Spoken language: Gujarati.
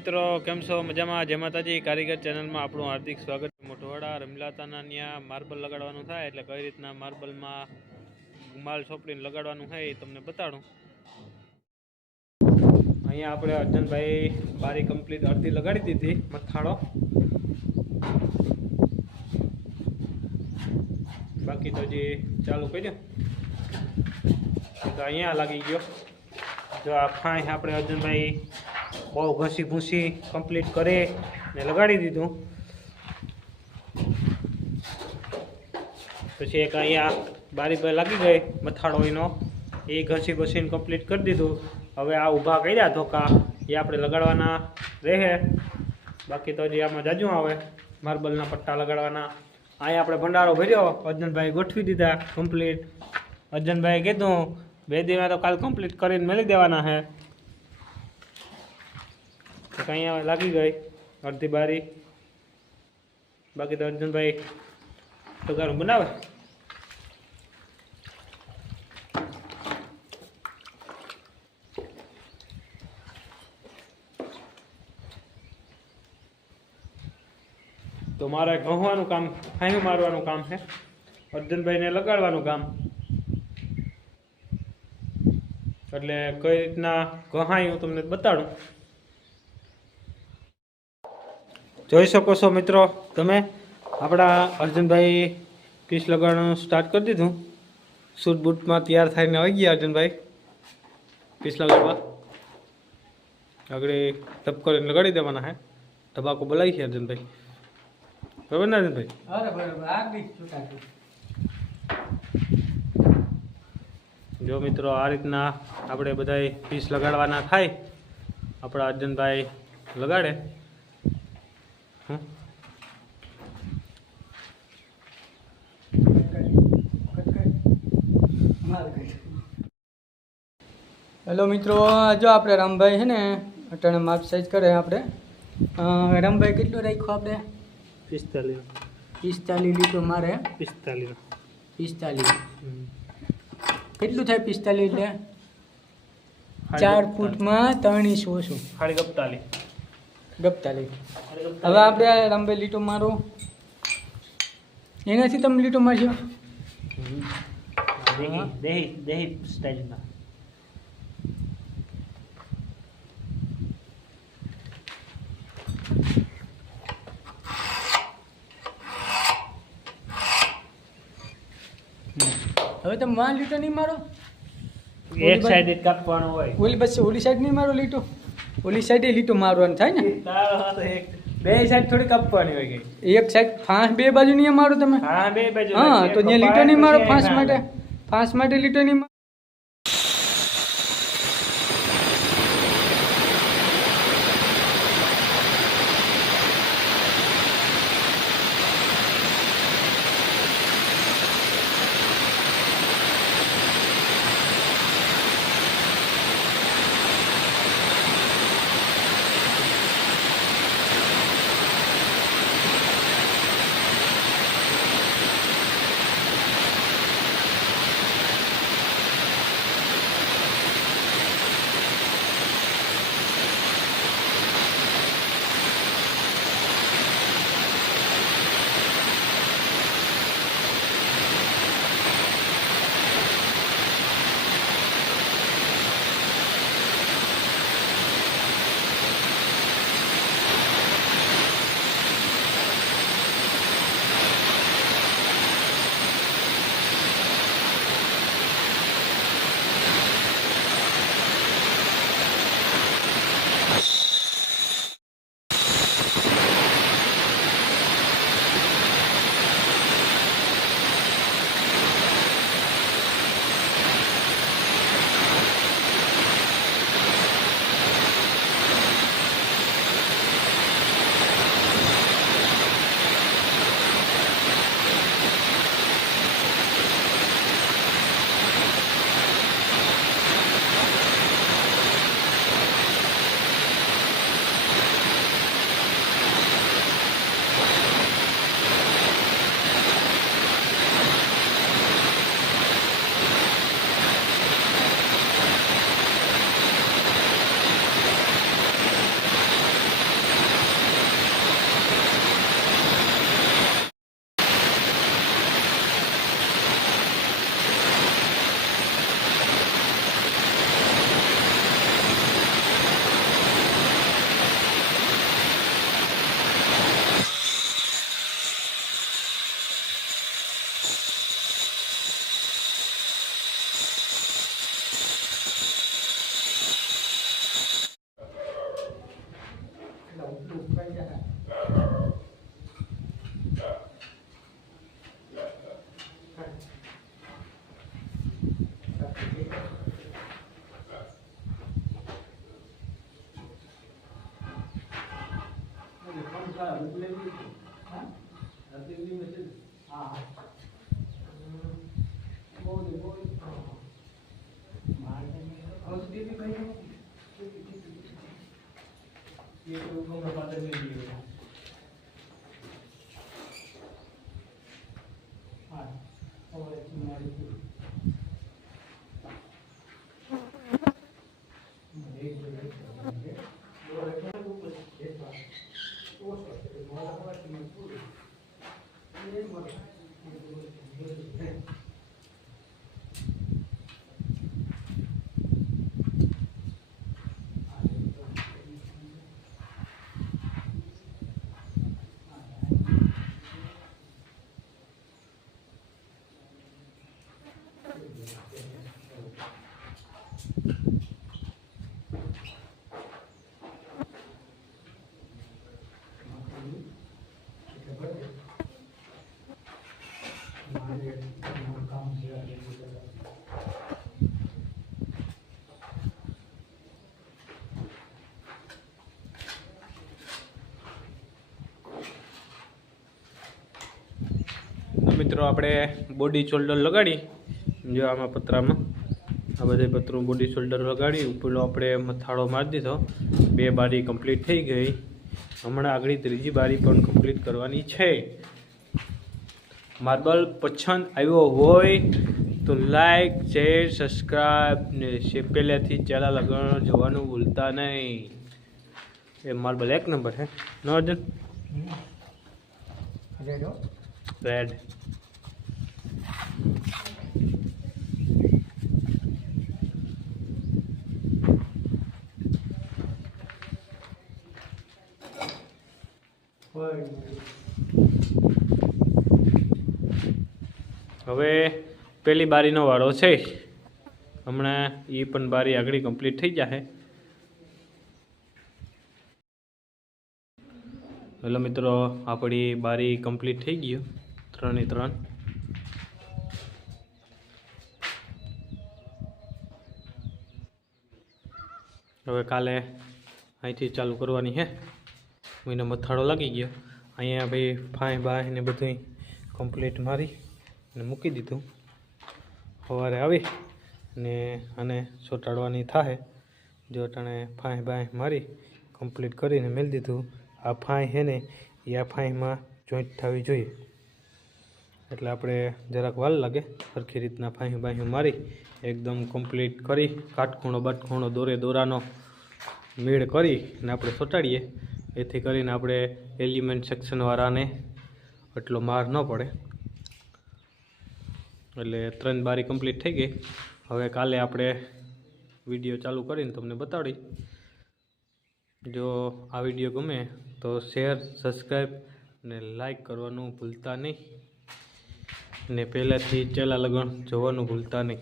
મિત્રો કેમ છો મજામાં? જય માતાજી. કારીગર ચેનલમાં આપણું હાર્દિક સ્વાગત છે. મોઢવાડા રમલાતાના ત્યાં માર્બલ લગાડવાનું થાય એટલે કઈ રીતના માર્બલમાં માલ સોંપડીને લગાડવાનું થાય એ તમને બતાડું. અહીંયા આપણે અર્જનભાઈ બારી કમ્પ્લીટ અડધી લગાડી દીધી મથાળો, બાકી તો જે ચાલુ કર્યું તો અહીંયા લાગી ગયો. જો આ ફાંય આપણે અર્જનભાઈ બહુ ઘસી ભૂસી કમ્પ્લીટ કરી ને લગાડી દીધું. પછી એક અહીંયા બારી પર લાગી ગઈ મથાળો એનો, એ ઘસી ઘસીને કમ્પ્લીટ કરી દીધું. હવે આ ઊભા કર્યા ધોકા એ આપણે લગાડવાના રહે, બાકી તો જે આમાં જાજુ આવે માર્બલના પટ્ટા લગાડવાના. અહીંયા આપણે ભંડારો ભર્યો, અર્જનભાઈ ગોઠવી દીધા કમ્પ્લીટ. અર્જનભાઈ કીધું 2 દિવસમાં તો કાલ કમ્પ્લીટ કરીને મેળી દેવાના છે. તો અહીંયા લાગી ગઈ અડધી બારી, બાકી તો અર્જનભાઈ તગારું બનાવે. તો મારે ઘઉંવાનું કામ, ફાઈનું મારવાનું કામ છે, અર્જનભાઈને લગાડવાનું કામ. એટલે કઈ રીતના ઘહાય હું તમને બતાડું. જોઈ શકો છો મિત્રો તમે, આપણા અર્જનભાઈ પીસ લગાડવાનું સ્ટાર્ટ કરી દીધું. સૂટ બૂટમાં તૈયાર થઈને આવી ગયા અર્જનભાઈ પીસ લગાડવા. આગળ ટપ કરીને લગાડી દેવાના છે. ધબાકો બોલાવી છે અર્જનભાઈ, બરાબર ને અર્જનભાઈ? જો મિત્રો આ રીતના આપણે બધા પીસ લગાડવાના થાય. આપણા અર્જનભાઈ લગાડે. હેલો મિત્રો, જો આપણે રામભાઈ છે ને અટાણે માપ સાઈઝ કરે. આપણે રામભાઈ કેટલું રાખ્યું? આપણે 45 લીટર મારે. 45 કેટલું થાય? 45 એટલે 4 ફૂટમાં 3 ઇંચ ઓછું. 45. હવે આપણે રામભાઈ લીટો મારો, એનાથી તમે લીટો મારશો. દેહી સ્ટાઇલમાં. હવે તમે 1 લીટર નહીં મારો, એક સાઈડ કાપવાનો હોય. ઓલી બસ ઓલી સાઈડ નહીં મારો લીટો, ઓલી સાઈડે લીટો મારવાનું થાય ને. બે સાઈડ થોડી કાપવાની હોય ગઈ. એક સાઈડ ફાંસ બે બાજુ નહીં મારો તમે. હા, બે બાજુ. હા, તો ત્યાં લીટો નહીં મારો ફાંસ માટે લીટો નહીં મારો. મિત્રો આપણે બોડી શોલ્ડર લગાડી, જો આમાં પતરામાં આ બધે પતરું બોડી શોલ્ડર લગાડી ઉપર આપણે મથાળો મારી દીધો. 2 બારી કમ્પ્લીટ થઈ ગઈ. હમણાં આગળ ત્રીજી બારી પણ કમ્પ્લીટ કરવાની છે. માર્બલ પસંદ આવ્યો હોય તો લાઈક, શેર, સબસ્ક્રાઈબ ને પહેલેથી ચેનલ આગળ જોવાનું ભૂલતા નહીં. એ માર્બલ 1 નંબર છે નો અર્જુન? રેડ હવે પેલી બારીનો વાળો છે. હમણાં એ પણ બારી આગળ કમ્પ્લીટ થઈ જશે. હેલો મિત્રો, આપણી બારી કમ્પ્લીટ થઈ ગયું 3/3. હવે કાલે અહીંથી ચાલુ કરવાની છે. મહિનો મથાળો લાગી ગયો. અહીંયા ભાઈ ફાઈ બાય ને બધું કમ્પ્લીટ મારી અને મૂકી દીધું. સવારે આવી ને આને ચોંટાડવાની થાય. જો અટાણે ફાઈ બાય મારી કમ્પ્લીટ કરીને મેળી દીધું. આ ફાઈ છે ને એ આ ફાઈમાં જોઈન્ટ થવી જોઈએ, એટલે આપણે જરાક વાર લાગે. સરખી રીતના ફાઈ બાઈ મારી એકદમ કમ્પ્લીટ કરી કાટખૂણો બાટખૂણો દોરાનો મેળ કરી ને આપણે ચોંટાડીએ. એથી કરીને આપણે એલિમેન્ટ સેક્શનવાળાને એટલો માર ન પડે. એટલે 3 બારી કમ્પ્લીટ થઈ ગઈ. હવે કાલે આપણે વિડીયો ચાલુ કરીને તમને બતાડી. જો આ વિડીયો ગમે તો શેર, સબસ્ક્રાઈબ ને લાઈક કરવાનું ભૂલતા નહીં, ને પહેલાંથી ચેનલ આગળ જોવાનું ભૂલતા નહીં.